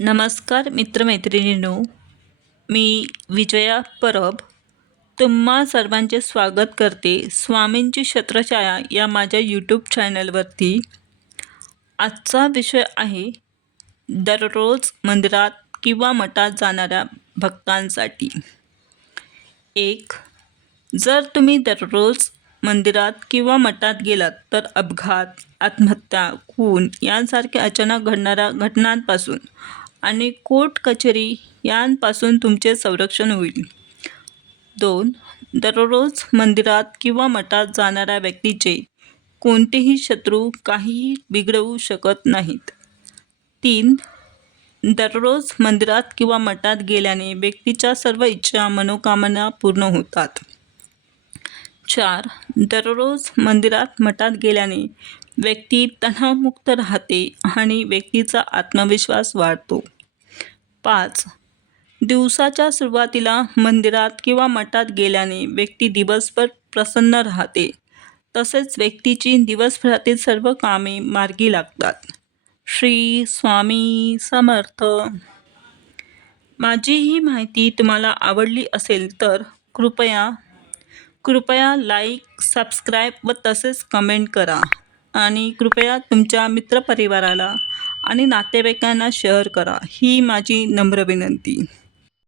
नमस्कार मित्रमैत्रिणींनो, मी विजया परब तुम्हा सर्वांचे स्वागत करते स्वामींची छत्रछाया या माझ्या यूट्यूब चॅनलवरती. आजचा विषय आहे दररोज मंदिरात किंवा मठात जाणाऱ्या भक्तांसाठी. जर तुम्ही दररोज मंदिरात किंवा मठात गेलात तर अपघात, आत्महत्या, खून यांसारख्या अचानक घडणाऱ्या घटनांपासून आणि कोर्ट कचेरी यांपासून तुमचे संरक्षण होईल. 2. दररोज मंदिरात किंवा मठात जाणाऱ्या व्यक्तीचे कोणतेही शत्रू काहीही बिघडवू शकत नाहीत. 3. दररोज मंदिरात किंवा मठात गेल्याने व्यक्तीच्या सर्व इच्छा मनोकामना पूर्ण होतात. 4. दररोज मंदिरात मठात गेल्याने व्यक्ती तणावमुक्त राहते आणि व्यक्तीचा आत्मविश्वास वाढतो. 5. दिवसाच्या सुरुवातीला मंदिरात किंवा मठात गेल्याने व्यक्ती दिवसभर प्रसन्न राहते, तसेच व्यक्तीची दिवसभरातील सर्व कामे मार्गी लागतात. श्री स्वामी समर्थ. माझी ही माहिती तुम्हाला आवडली असेल तर कृपया लाईक, सबस्क्राईब व तसेच कमेंट करा आणि कृपया तुमच्या मित्रपरिवाराला आणि नातेवाईकांना शेअर करा, ही माझी नम्र विनंती.